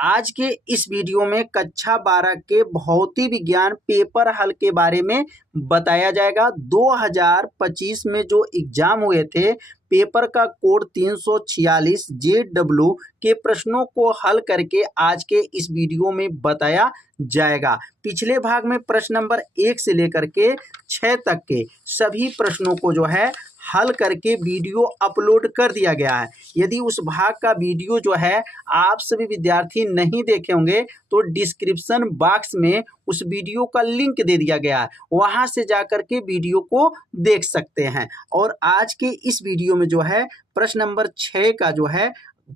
आज के इस वीडियो में कक्षा 12 के भौतिक विज्ञान पेपर हल के बारे में बताया जाएगा। 2025 में जो एग्जाम हुए थे, पेपर का कोड 346 JW के प्रश्नों को हल करके आज के इस वीडियो में बताया जाएगा। पिछले भाग में प्रश्न नंबर 1 से लेकर के 6 तक के सभी प्रश्नों को जो है हल करके वीडियो अपलोड कर दिया गया है। यदि उस भाग का वीडियो जो है आप सभी विद्यार्थी नहीं देखे होंगे तो डिस्क्रिप्शन बॉक्स में उस वीडियो का लिंक दे दिया गया है, वहां से जाकर के वीडियो को देख सकते हैं। और आज के इस वीडियो में जो है प्रश्न नंबर 6 का जो है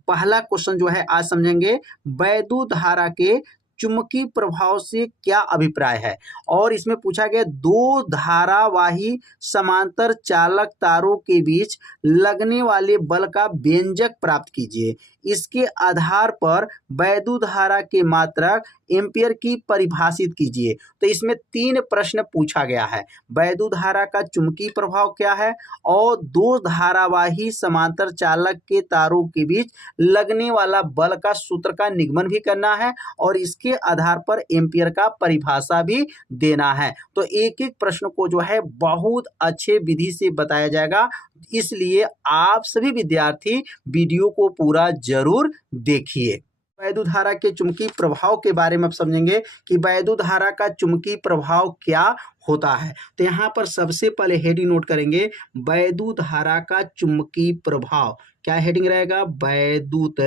पहला क्वेश्चन जो है आज समझेंगे, वैद्युत धारा के चुंबकीय प्रभाव से क्या अभिप्राय है। और इसमें पूछा गया दो धारावाही समांतर चालक तारों के बीच लगने वाले बल का व्यंजक प्राप्त कीजिए। इसके आधार पर वैद्युत धारा के मात्रक एम्पियर की परिभाषित कीजिए। तो इसमें 3 प्रश्न पूछा गया है। वैद्युत धारा का चुंबकीय प्रभाव क्या है और दो धारावाही समांतर चालक के तारों के बीच लगने वाला बल का सूत्र का निगमन भी करना है और इसके आधार पर एम्पियर का परिभाषा भी देना है। तो एक एक प्रश्न को जो है बहुत अच्छे विधि से बताया जाएगा, इसलिए आप सभी विद्यार्थी वीडियो को पूरा जरूर देखिए। वैद्युत धारा के चुंबकीय प्रभाव के बारे में अब समझेंगे कि वैद्युत धारा का चुंबकीय प्रभाव क्या होता है। तो यहाँ पर सबसे पहले हेडिंग नोट करेंगे, वैद्युत धारा का चुंबकीय प्रभाव। क्या हेडिंग रहेगा? वैद्युत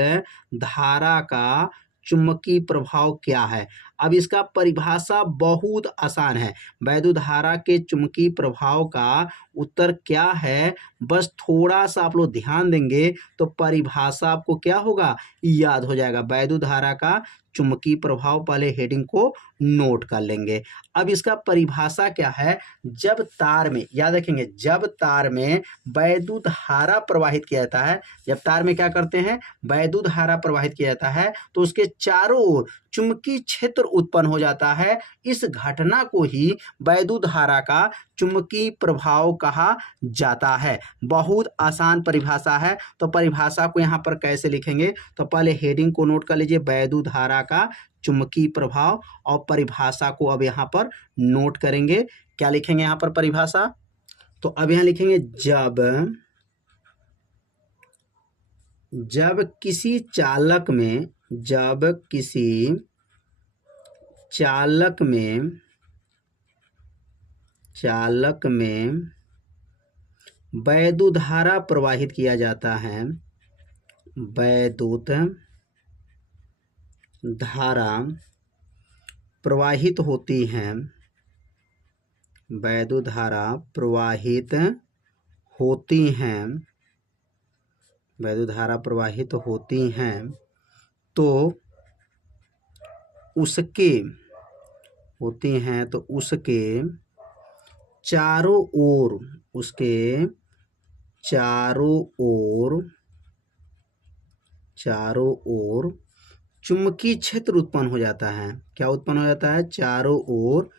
धारा का चुंबकीय प्रभाव क्या है। अब इसका परिभाषा बहुत आसान है। वैद्युत धारा के चुंबकीय प्रभाव का उत्तर क्या है, बस थोड़ा सा आप लोग ध्यान देंगे तो परिभाषा आपको क्या होगा, याद हो जाएगा। वैद्युत धारा का चुंबकीय प्रभाव, पहले हेडिंग को नोट कर लेंगे। अब इसका परिभाषा क्या है, जब तार में, याद रखेंगे, जब तार में वैद्युत धारा प्रवाहित किया जाता है, जब तार में क्या करते हैं, वैद्युत धारा प्रवाहित किया जाता है तो उसके चारों ओर चुंबकीय क्षेत्र उत्पन्न हो जाता है। इस घटना को ही वैद्युत धारा का चुंबकीय प्रभाव कहा जाता है। बहुत आसान परिभाषा है। तो परिभाषा को यहाँ पर कैसे लिखेंगे, तो पहले हेडिंग को नोट कर लीजिए, वैद्युत धारा का चुंबकीय प्रभाव, और परिभाषा को अब यहाँ पर नोट करेंगे। क्या लिखेंगे यहाँ पर परिभाषा, तो अब यहाँ लिखेंगे, जब किसी चालक में वैद्युत धारा प्रवाहित किया जाता है, वैद्युत धारा प्रवाहित होती है, वैद्युत धारा प्रवाहित होती हैं, वैद्युत धारा प्रवाहित होती हैं, तो उसके चारों ओर चुंबकीय क्षेत्र उत्पन्न हो जाता है। क्या उत्पन्न हो जाता है? चारों ओर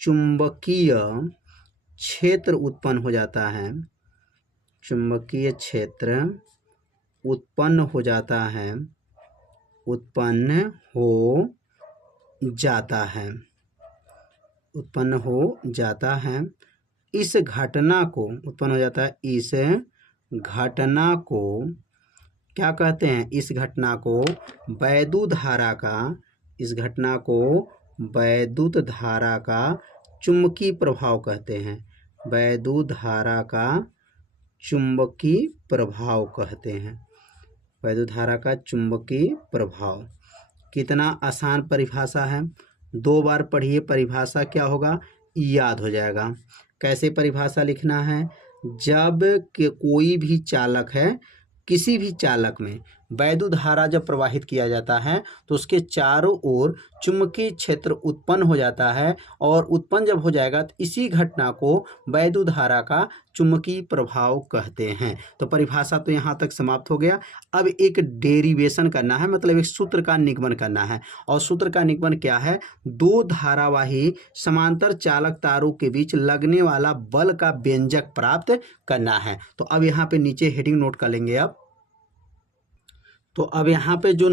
चुंबकीय क्षेत्र उत्पन्न हो जाता है, चुंबकीय क्षेत्र उत्पन्न हो जाता है, उत्पन्न हो जाता है। इस घटना को, उत्पन्न हो जाता है, इस घटना को क्या कहते हैं, इस घटना को वैद्युत धारा का, इस घटना को वैद्युत धारा का चुंबकीय प्रभाव कहते हैं, वैद्युत धारा का चुंबकीय प्रभाव कहते हैं, वैद्युत धारा का चुंबकीय प्रभाव। कितना आसान परिभाषा है, 2 बार पढ़िए, परिभाषा क्या होगा, याद हो जाएगा। कैसे परिभाषा लिखना है, जब के कोई भी चालक है, किसी भी चालक में वैद्युत धारा जब प्रवाहित किया जाता है तो उसके चारों ओर चुंबकीय क्षेत्र उत्पन्न हो जाता है, और उत्पन्न जब हो जाएगा तो इसी घटना को वैद्युत धारा का चुंबकीय प्रभाव कहते हैं। तो परिभाषा तो यहाँ तक समाप्त हो गया। अब एक डेरिवेशन करना है, मतलब एक सूत्र का निगमन करना है। और सूत्र का निगमन क्या है, दो धारावाही समांतर चालक तारों के बीच लगने वाला बल का व्यंजक प्राप्त करना है। तो अब यहाँ पे नीचे हेडिंग नोट कर लेंगे। अब तो अब यहाँ पे जो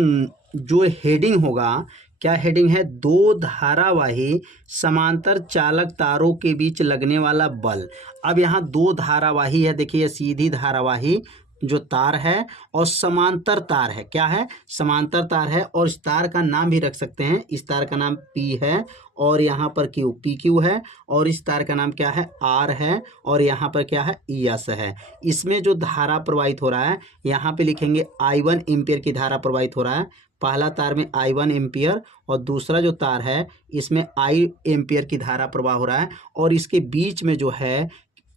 जो हेडिंग होगा, क्या हेडिंग है? दो धारावाही समांतर चालक तारों के बीच लगने वाला बल। अब यहाँ दो धारावाही है, देखिए सीधी धारावाही जो तार है और समांतर तार है। क्या है? समांतर तार है। और इस तार का नाम भी रख सकते हैं, इस तार का नाम P है और यहाँ पर Q, PQ है, और इस तार का नाम क्या है? R है, और यहाँ पर क्या है? ES है। इसमें जो धारा प्रवाहित हो रहा है, यहाँ पे लिखेंगे I1 एम्पियर की धारा प्रवाहित हो रहा है। पहला तार में I1 एम्पियर और दूसरा जो तार है इसमें I एम्पियर की धारा प्रवाह हो रहा है। और इसके बीच में जो है,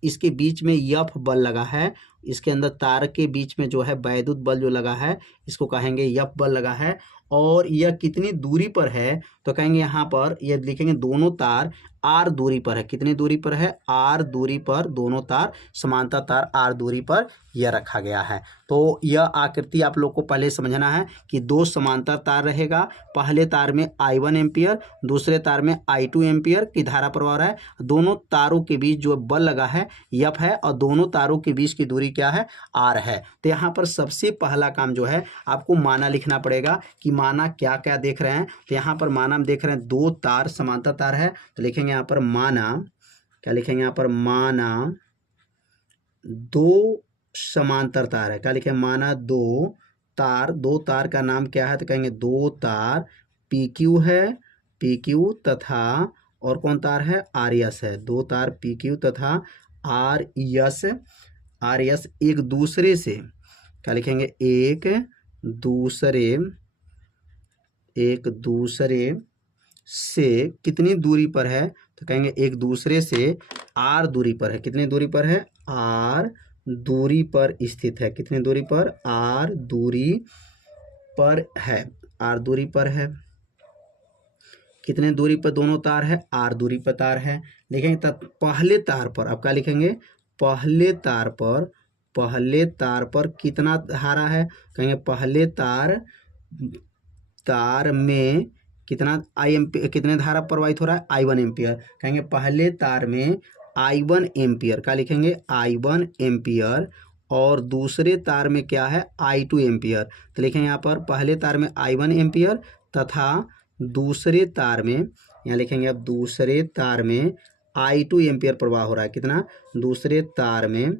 इसके बीच में F बल लगा है। इसके अंदर तार के बीच में जो है वैद्युत बल जो लगा है, इसको कहेंगे F बल लगा है। और यह कितनी दूरी पर है? तो कहेंगे यहाँ पर यह लिखेंगे दोनों तार R दूरी पर है। कितनी दूरी पर है? R दूरी पर दोनों तार, समांतर तार R दूरी पर यह रखा गया है। तो यह आकृति आप लोग को पहले समझना है कि दो समांतर तार रहेगा। पहले तार में I1 एम्पियर, दूसरे तार में I2 एम्पियर की धारा प्रवाह है। दोनों तारों के बीच जो बल लगा है F है, और दोनों तारों के बीच की दूरी क्या है? R है। तो यहाँ पर सबसे पहला काम जो है आपको माना लिखना पड़ेगा कि माना क्या क्या देख रहे हैं। तो यहाँ पर माना हम देख रहे हैं दो तार समांतर तार है, तो लिखेंगे यहाँ पर माना, क्या लिखेंगे यहाँ पर? माना दो समांतर तार है। क्या लिखेंगे? माना दो तार। दो तार का नाम क्या है? तो कहेंगे दो तार PQ है, PQ तथा और कौन तार है? RS है। दो तार PQ तथा RS, RS एक दूसरे से, क्या लिखेंगे? एक दूसरे से कितनी दूरी पर है? तो कहेंगे एक दूसरे से R दूरी पर है। कितनी दूरी पर है? R दूरी पर स्थित है। कितनी दूरी पर? R दूरी पर है। R दूरी पर है। कितने दूरी पर दोनों तार है? R दूरी पर तार है। लिखेंगे तब पहले तार पर, अब क्या लिखेंगे? पहले तार पर कितना धारा है? कहेंगे पहले तार में कितना कितने धारा प्रवाहित हो रहा है? I1 ampere. कहेंगे पहले तार में I1 एम्पियर। क्या लिखेंगे? I1 ampere. और दूसरे तार में क्या है? I2 ampere. तो लिखेंगे यहाँ पर पहले तार में I1 एम्पियर तथा दूसरे तार में, यहाँ लिखेंगे अब दूसरे तार में I2 एम्पियर प्रवाह हो रहा है। कितना? दूसरे तार में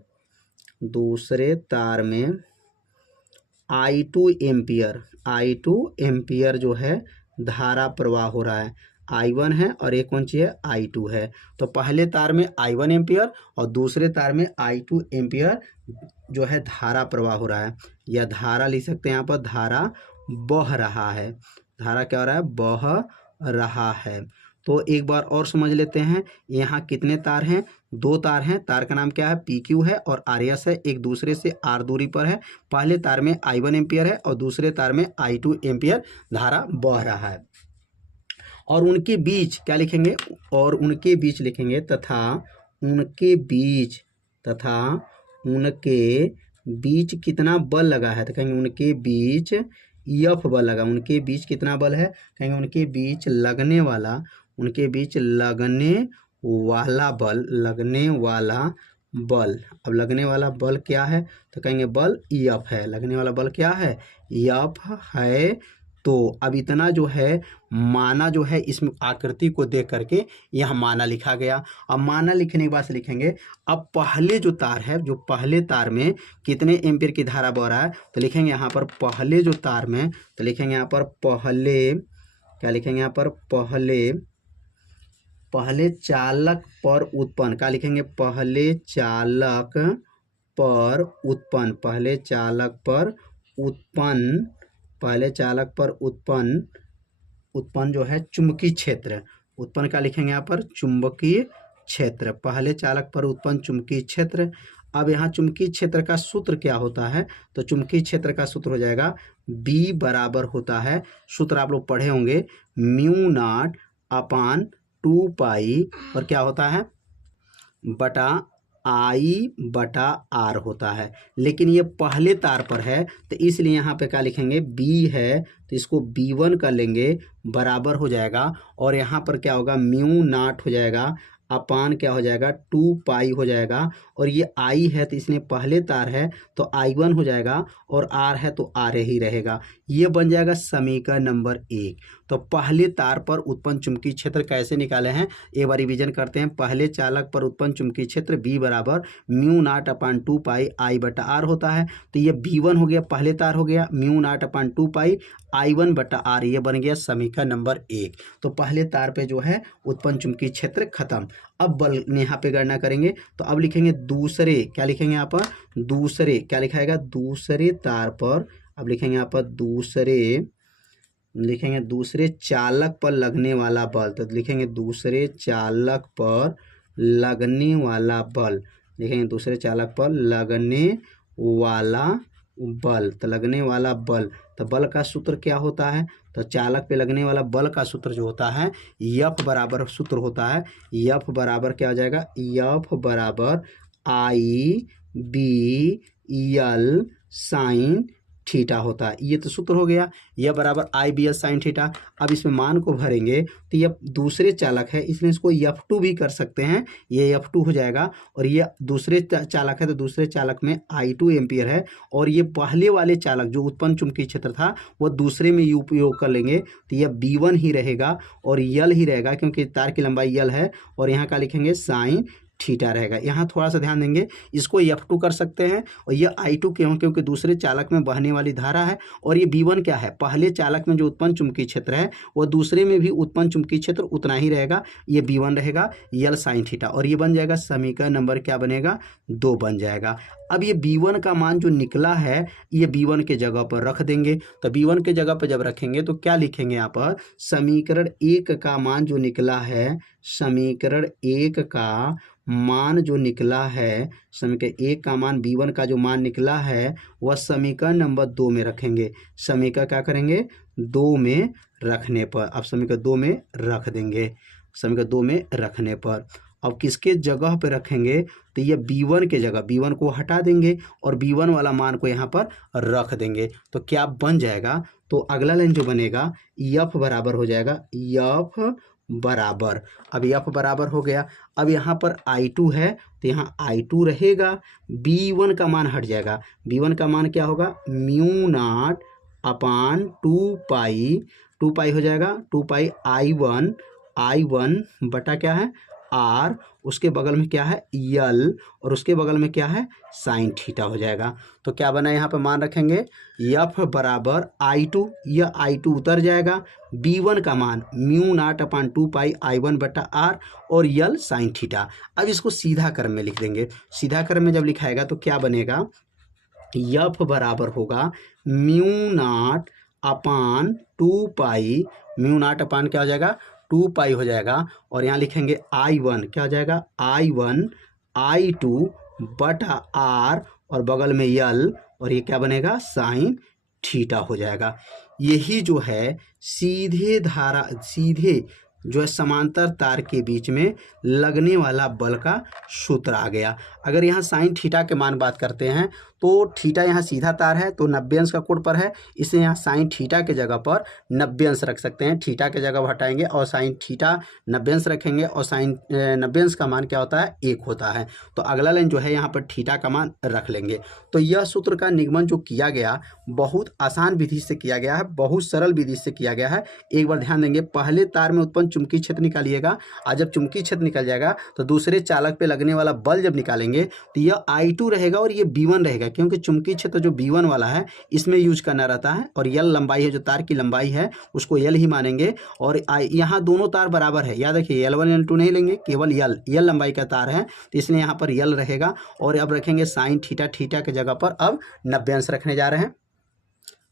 I2 एम्पियर जो है धारा प्रवाह हो रहा है। I1 है और एक कौन सी है? I2 है। तो पहले तार में I1 एम्पियर और दूसरे तार में I2 एम्पियर जो है धारा प्रवाह हो रहा है। यह धारा लिख सकते हैं यहाँ पर, धारा बह रहा है। धारा क्या हो रहा है? बह रहा है। तो एक बार और समझ लेते हैं, यहाँ कितने तार हैं? दो तार हैं। तार का नाम क्या है? PQ है और RS है। एक दूसरे से R दूरी पर है। पहले तार में I1 एम्पियर है और दूसरे तार में I2 एम्पियर धारा बह रहा है। और उनके बीच क्या लिखेंगे? और उनके बीच लिखेंगे तथा उनके बीच कितना बल लगा है? तो कहेंगे उनके बीच F बल लगा। उनके बीच कितना बल है? कहेंगे उनके बीच लगने वाला बल। अब लगने वाला बल क्या है? तो कहेंगे बल F है। लगने वाला बल क्या है? F है। तो अब इतना जो है माना जो है, इसमें आकृति को देख करके यह माना लिखा गया। अब माना लिखने के बाद से लिखेंगे अब पहले जो तार है, जो पहले तार में कितने एम्पीयर की धारा बह रहा है? तो लिखेंगे यहाँ पर पहले जो तार में, तो लिखेंगे यहाँ पर पहले, क्या लिखेंगे यहाँ पर? पहले चालक पर उत्पन्न। क्या लिखेंगे? पहले चालक पर उत्पन्न जो है चुंबकीय क्षेत्र। उत्पन्न क्या लिखेंगे यहाँ पर? चुंबकीय क्षेत्र। पहले चालक पर उत्पन्न चुंबकीय क्षेत्र। अब यहाँ चुंबकीय क्षेत्र का सूत्र क्या होता है? तो चुंबकीय क्षेत्र का सूत्र हो जाएगा B बराबर होता है, सूत्र आप लोग पढ़े होंगे, μ0 अपान 2 पाई और क्या होता है? बटा I/R होता है। लेकिन ये पहले तार पर है तो इसलिए यहाँ पे क्या लिखेंगे? B है तो इसको B1 कर लेंगे, बराबर हो जाएगा। और यहाँ पर क्या होगा? μ0 हो जाएगा अपान क्या हो जाएगा 2 पाई हो जाएगा। और ये आई है तो इसमें पहले तार है तो I1 हो जाएगा और आर है तो आर ही रहेगा। ये बन जाएगा समीकरण नंबर 1। तो पहले तार पर उत्पन्न चुंबकीय क्षेत्र कैसे निकाले हैं एक बार रिवीजन करते हैं। पहले चालक पर उत्पन्न चुंबकीय क्षेत्र B बराबर mu naught upon 2 pi I बटा आर होता है। तो ये B1 हो गया, पहले तार हो गया, म्यू नाट अपान 2 पाई I1 बटा आर, ये बन गया समीकरण नंबर 1। तो पहले तार पे जो है उत्पन्न चुंबकीय क्षेत्र खत्म। अब बल यहाँ पे गणना करेंगे तो अब लिखेंगे दूसरे, क्या लिखेंगे यहाँ पर, दूसरे क्या लिखाएगा, दूसरे तार पर, अब लिखेंगे यहाँ पर दूसरे, लिखेंगे दूसरे चालक पर लगने वाला बल। तो लिखेंगे दूसरे चालक पर लगने वाला बल, लिखेंगे दूसरे चालक पर लगने वाला बल। तो लगने वाला बल, तो बल का सूत्र क्या होता है, तो चालक पे लगने वाला बल का सूत्र जो होता है यफ बराबर सूत्र होता है, यफ बराबर क्या हो जाएगा, यफ बराबर आई बी यल साइन थीटा होता है। ये तो सूत्र हो गया, यह बराबर आई बी एल साइन थीटा। अब इसमें मान को भरेंगे तो यह दूसरे चालक है, इसलिए इसको F2 भी कर सकते हैं, ये F2 हो जाएगा। और ये दूसरे चालक है तो दूसरे चालक में I2 एम्पियर है। और ये पहले वाले चालक जो उत्पन्न चुंबकीय क्षेत्र था वो दूसरे में उपयोग कर लेंगे तो यह B1 ही रहेगा और यल ही रहेगा क्योंकि तार की लंबाई यल है। और यहाँ का लिखेंगे साइन थीटा रहेगा। यहाँ थोड़ा सा ध्यान देंगे, इसको F2 कर सकते हैं और ये I2 क्यों, क्योंकि दूसरे चालक में बहने वाली धारा है। और ये B1 क्या है, पहले चालक में जो उत्पन्न चुंबकीय क्षेत्र है वो दूसरे में भी उत्पन्न चुंबकीय क्षेत्र उतना ही रहेगा, ये B1 रहेगा, यल साइन थीटा। और ये बन जाएगा समीकरण नंबर क्या बनेगा, 2 बन जाएगा। अब ये B1 का मान जो निकला है ये B1 के जगह पर रख देंगे। तो B1 के जगह पर जब रखेंगे तो क्या लिखेंगे यहाँ पर, समीकरण 1 का मान जो निकला है, समीकरण 1 का मान जो निकला है, समीकरण 1 का मान B1 का जो मान निकला है वह समीकरण नंबर 2 में रखेंगे। समीकरण क्या करेंगे, 2 में रखने पर, अब समीकरण 2 में रख देंगे, समीकरण 2 में रखने पर। अब किसके जगह पे रखेंगे, तो ये B1 के जगह, B1 को हटा देंगे और B1 वाला मान को यहाँ पर रख देंगे। तो क्या बन जाएगा, तो अगला लाइन जो बनेगा यफ बराबर हो जाएगा, यफ बराबर, अब यफ बराबर हो गया। अब यहाँ पर I2 है तो यहाँ I2 रहेगा, B1 का मान हट जाएगा, B1 का मान क्या होगा, म्यू नाट अपान 2 पाई हो जाएगा, 2 पाई I1 बटा क्या है आर, उसके बगल में क्या है यल, और उसके बगल में क्या है साइन थीटा हो जाएगा। तो क्या बना, यहाँ पे मान रखेंगे यफ बराबर I2, यह I2 उतर जाएगा, B1 का मान म्यू नाट अपान 2 पाई I1 बटा आर और यल साइन थीटा। अब इसको सीधा क्रम में लिख देंगे, सीधा क्रम में जब लिखाएगा तो क्या बनेगा, यफ बराबर होगा म्यू नाट अपान 2 पाई, म्यू नाट अपान क्या हो जाएगा 2 पाई हो जाएगा। और यहाँ लिखेंगे I1 क्या हो जाएगा, I1 I2 बटा आर और बगल में यल, और ये क्या बनेगा साइन थीटा हो जाएगा। यही जो है सीधे धारा, सीधे जो है समांतर तार के बीच में लगने वाला बल का सूत्र आ गया। अगर यहाँ साइन थीटा के मान बात करते हैं तो थीटा यहाँ सीधा तार है तो 90 अंश का कोण पर है, इसलिए यहाँ साइन थीटा के जगह पर 90 अंश रख सकते हैं। थीटा के जगह हटाएंगे और साइन थीटा 90 अंश रखेंगे और साइन 90 अंश का मान क्या होता है 1 होता है। तो अगला लाइन जो है यहाँ पर थीटा का मान रख लेंगे। तो यह सूत्र का निगमन जो किया गया बहुत आसान विधि से किया गया है, बहुत सरल विधि से किया गया है। एक बार ध्यान देंगे, पहले तार में उत्पन्न चुंबकीय क्षेत्र निकालिएगा और जब चुंबकीय क्षेत्र निकल जाएगा तो दूसरे चालक पे लगने वाला बल जब निकालेंगे तो यह I2 रहेगा और ये B1 रहेगा, क्योंकि चुंबकीय क्षेत्र जो B1 वाला है इसमें यूज करना रहता है। और यल लंबाई है, जो तार की लंबाई है उसको यल ही मानेंगे। और यहाँ दोनों तार बराबर है, याद रखिए L1 L2 नहीं लेंगे, केवल यल लंबाई का तार है तो इसलिए यहाँ पर यल रहेगा। और अब रखेंगे साइन थीटा, थीटा के जगह पर अब 90 अंश रखने जा रहे हैं।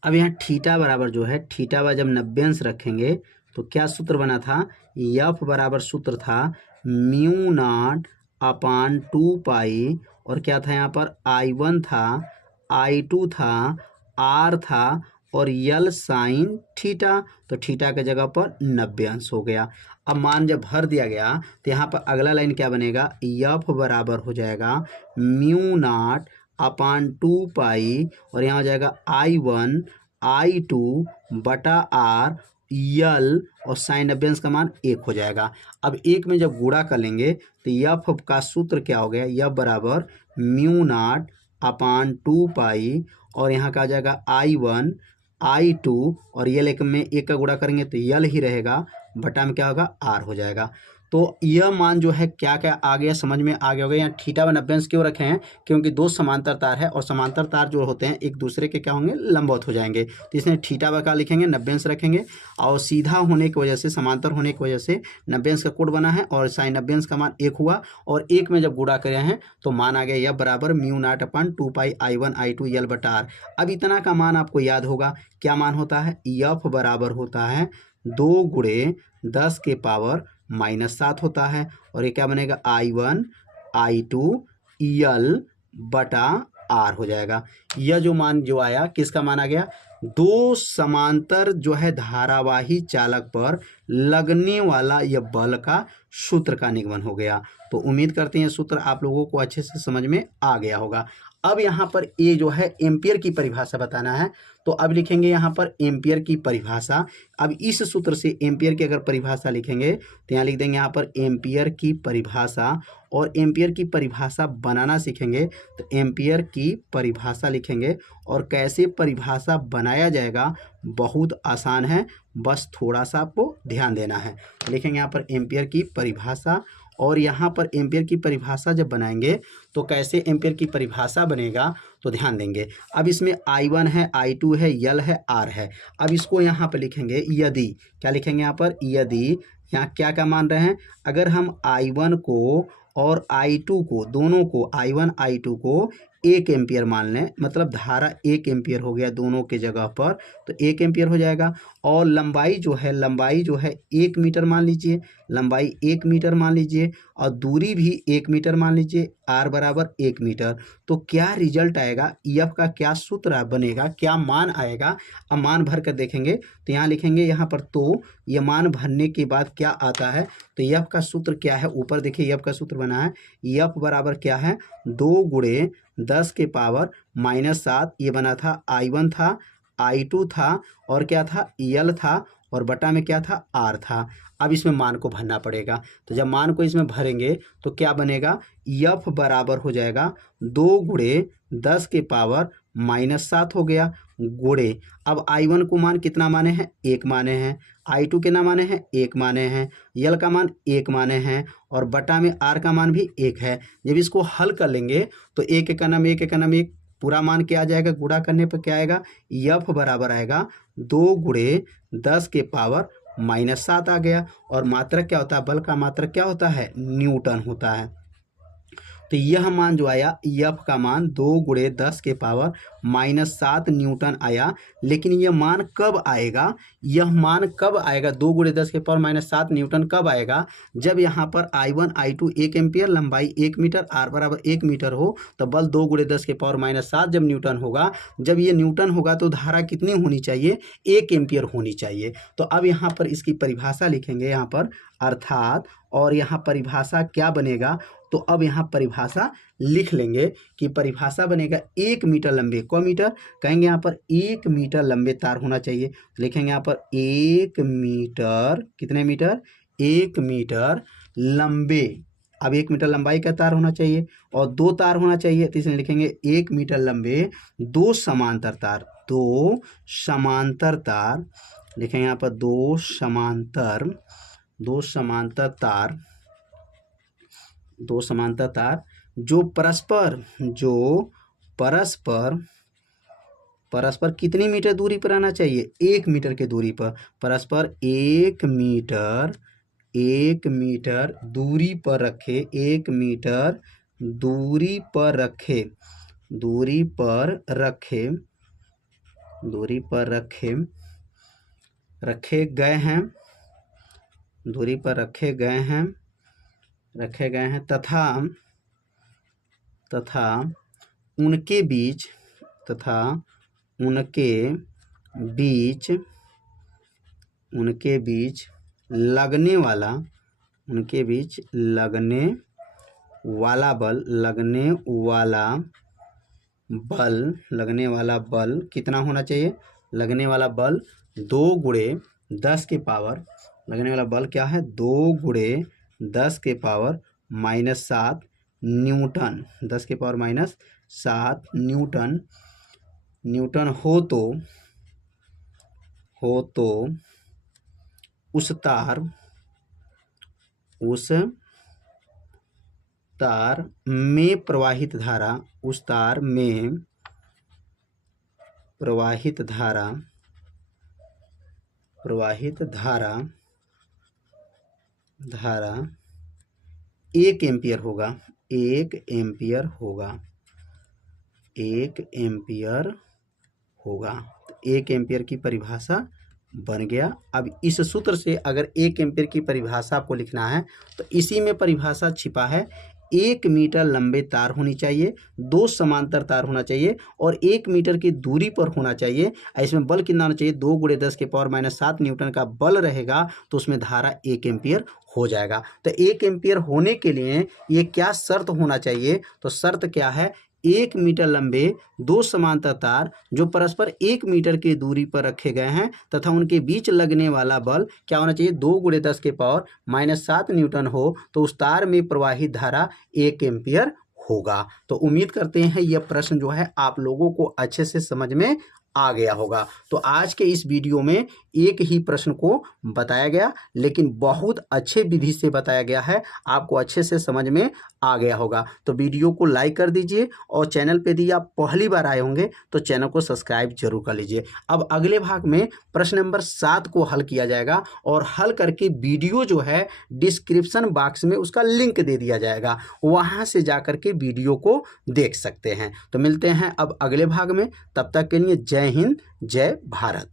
अब यहाँ थीटा बराबर जो है, थीटा बराबर जब 90 अंश रखेंगे तो क्या सूत्र बना था, यफ बराबर सूत्र था म्यू नाट अपान 2 पाई, और क्या था यहाँ पर I1 था, I2 था, R था और यल साइन थीटा। तो थीटा के जगह पर 90 अंश हो गया। अब मान जब भर दिया गया तो यहाँ पर अगला लाइन क्या बनेगा, यफ बराबर हो जाएगा म्यू नाट अपान 2 पाई और यहाँ हो जाएगा I1 I2 बटा आर यल और साइन अभ्यंश का मान 1 हो जाएगा। अब 1 में जब गुणा कर लेंगे तो एफ का सूत्र क्या हो गया, एफ बराबर म्यू नॉट अपान 2 पाई और यहाँ का आ जाएगा I1 I2 और यल एक में 1 का गुणा करेंगे तो यल ही रहेगा, बटा में क्या होगा आर हो जाएगा। तो यह मान जो है क्या क्या आ गया, समझ में आ गया होगा। यहाँ थीटा व नब्बेंश क्यों रखे हैं, क्योंकि दो समांतर तार है और समांतर तार जो होते हैं एक दूसरे के क्या होंगे, लंबवत हो जाएंगे। तो इसमें थीटा व का लिखेंगे, नब्बेंश रखेंगे और सीधा होने की वजह से, समांतर होने की वजह से नब्बेंश का कोड बना है और साइन नब्बेंश का मान 1 हुआ और 1 में जब गुणा करे हैं तो मान आ गया यह बराबर म्यू नॉट अपन 2 पाई I1 I2 यल बटा आर। अब इतना का मान आपको याद होगा, क्या मान होता है, एफ बराबर होता है 2 गुणे 10 के पावर -7 होता है और ये क्या बनेगा I1 I2 यल बटा आर हो जाएगा। यह जो मान जो आया, किसका मान आ गया, दो समांतर जो है धारावाही चालक पर लगने वाला यह बल का सूत्र का निगमन हो गया। तो उम्मीद करते हैं सूत्र आप लोगों को अच्छे से समझ में आ गया होगा। अब यहाँ पर ये जो है एम्पियर की परिभाषा बताना है, तो अब लिखेंगे यहाँ पर एम्पियर की परिभाषा। अब इस सूत्र से एम्पियर की अगर परिभाषा लिखेंगे तो यहाँ लिख देंगे यहाँ पर एम्पियर की परिभाषा और एम्पियर की परिभाषा बनाना सीखेंगे तो एम्पियर की परिभाषा लिखेंगे और कैसे परिभाषा बनाया जाएगा बहुत आसान है, बस थोड़ा सा आपको ध्यान देना है। लिखेंगे यहाँ पर एम्पियर की परिभाषा और यहाँ पर एम्पियर की परिभाषा जब बनाएंगे तो कैसे एम्पियर की परिभाषा बनेगा तो ध्यान देंगे। अब इसमें I1 है, I2 है, यल है, आर है। अब इसको यहाँ पर लिखेंगे यदि, क्या लिखेंगे यहाँ पर, यदि यहाँ क्या क्या मान रहे हैं, अगर हम I1 को और I2 को, दोनों को I1 I2 को 1 एम्पियर मान लें, मतलब धारा 1 एम्पियर हो गया दोनों के जगह पर, तो 1 एम्पियर हो जाएगा। और लंबाई जो है 1 मीटर मान लीजिए, लंबाई 1 मीटर मान लीजिए और दूरी भी 1 मीटर मान लीजिए, आर बराबर 1 मीटर। तो क्या रिजल्ट आएगा, एफ का क्या सूत्र बनेगा, क्या मान आएगा, अब मान भर कर देखेंगे तो यहाँ लिखेंगे यहाँ पर, तो ये मान भरने के बाद क्या आता है, तो एफ का सूत्र क्या है, ऊपर देखिए एफ का सूत्र बना है, एफ बराबर क्या है 2 गुणे 10 के पावर -7, ये बना था I1 था, I2 था और क्या था, यल था और बटा में क्या था, आर था। अब इसमें मान को भरना पड़ेगा, तो जब मान को इसमें भरेंगे तो क्या बनेगा, एफ बराबर हो जाएगा 2 गुणे 10 के पावर -7 हो गया गुणे, अब I1 को मान कितना माने हैं, 1 माने हैं, I2 के ना माने हैं 1 माने हैं, यल का मान 1 माने हैं और बटा में आर का मान भी 1 है। जब इसको हल कर लेंगे तो 1 का नाम 1 पूरा मान क्या आ जाएगा, गुणा करने पर क्या आएगा, एफ बराबर आएगा 2 गुणे 10 के पावर -7 आ गया। और मात्रक क्या होता है, बल का मात्रक क्या होता है, न्यूटन होता है। तो यह मान जो आया, एफ का मान 2 गुणे 10 के पावर -7 न्यूटन आया। लेकिन यह मान कब आएगा, यह मान कब आएगा, 2 गुणे 10 के पावर -7 न्यूटन कब आएगा, जब यहाँ पर I1 I2 1 एम्पियर, लंबाई 1 मीटर, आर बराबर 1 मीटर हो, तो बल 2 गुणे 10 के पावर -7 जब न्यूटन होगा, जब ये न्यूटन होगा तो धारा कितनी होनी चाहिए, 1 एम्पियर होनी चाहिए। तो अब यहाँ पर इसकी परिभाषा लिखेंगे यहाँ पर, अर्थात, और यहाँ परिभाषा क्या बनेगा, तो अब यहाँ परिभाषा लिख लेंगे कि परिभाषा बनेगा 1 मीटर लंबे, को मीटर कहेंगे यहाँ पर, 1 मीटर लंबे तार होना चाहिए। लिखेंगे यहाँ पर 1 मीटर, कितने मीटर, 1 मीटर लंबे। अब 1 मीटर लंबाई का तार होना चाहिए और 2 तार होना चाहिए, तो इसलिए लिखेंगे 1 मीटर लंबे 2 समांतर तार, 2 समांतर तार। लिखेंगे यहाँ पर 2 समांतर तार जो परस्पर कितनी मीटर दूरी पर आना चाहिए, 1 मीटर के दूरी पर, परस्पर 1 मीटर दूरी पर रखे, 1 मीटर दूरी पर रखे गए हैं तथा उनके बीच लगने वाला बल कितना होना चाहिए, लगने वाला बल 2 गुणे 10 के पावर लगने वाला बल क्या है 2 गुणे 10 के पावर -7 न्यूटन, 10 के पावर -7 न्यूटन हो तो उस तार में प्रवाहित धारा, उस तार में प्रवाहित धारा 1 एम्पियर होगा, 1 एम्पियर होगा। 1 एम्पियर की परिभाषा बन गया। अब इस सूत्र से अगर 1 एम्पियर की परिभाषा आपको लिखना है तो इसी में परिभाषा छिपा है। 1 मीटर लंबे तार होनी चाहिए, 2 समांतर तार होना चाहिए और 1 मीटर की दूरी पर होना चाहिए। इसमें बल कितना होना चाहिए 2 गुणे 10 के पावर -7 न्यूटन का बल रहेगा तो उसमें धारा 1 एम्पियर हो जाएगा। तो 1 एम्पियर होने के लिए ये क्या शर्त होना चाहिए, तो शर्त क्या है 1 मीटर लंबे 2 समांतर तार जो परस्पर 1 मीटर की दूरी पर रखे गए हैं तथा उनके बीच लगने वाला बल क्या होना चाहिए 2 गुणे 10 के पावर -7 न्यूटन हो तो उस तार में प्रवाहित धारा 1 एम्पियर होगा। तो उम्मीद करते हैं यह प्रश्न जो है आप लोगों को अच्छे से समझ में आ गया होगा। तो आज के इस वीडियो में एक ही प्रश्न को बताया गया लेकिन बहुत अच्छे विधि से बताया गया है, आपको अच्छे से समझ में आ गया होगा। तो वीडियो को लाइक कर दीजिए और चैनल पे यदि आप पहली बार आए होंगे तो चैनल को सब्सक्राइब जरूर कर लीजिए। अब अगले भाग में प्रश्न नंबर 7 को हल किया जाएगा और हल करके वीडियो जो है डिस्क्रिप्शन बॉक्स में उसका लिंक दे दिया जाएगा, वहां से जाकर के वीडियो को देख सकते हैं। तो मिलते हैं अब अगले भाग में, तब तक के लिए जय हिंद, जय भारत।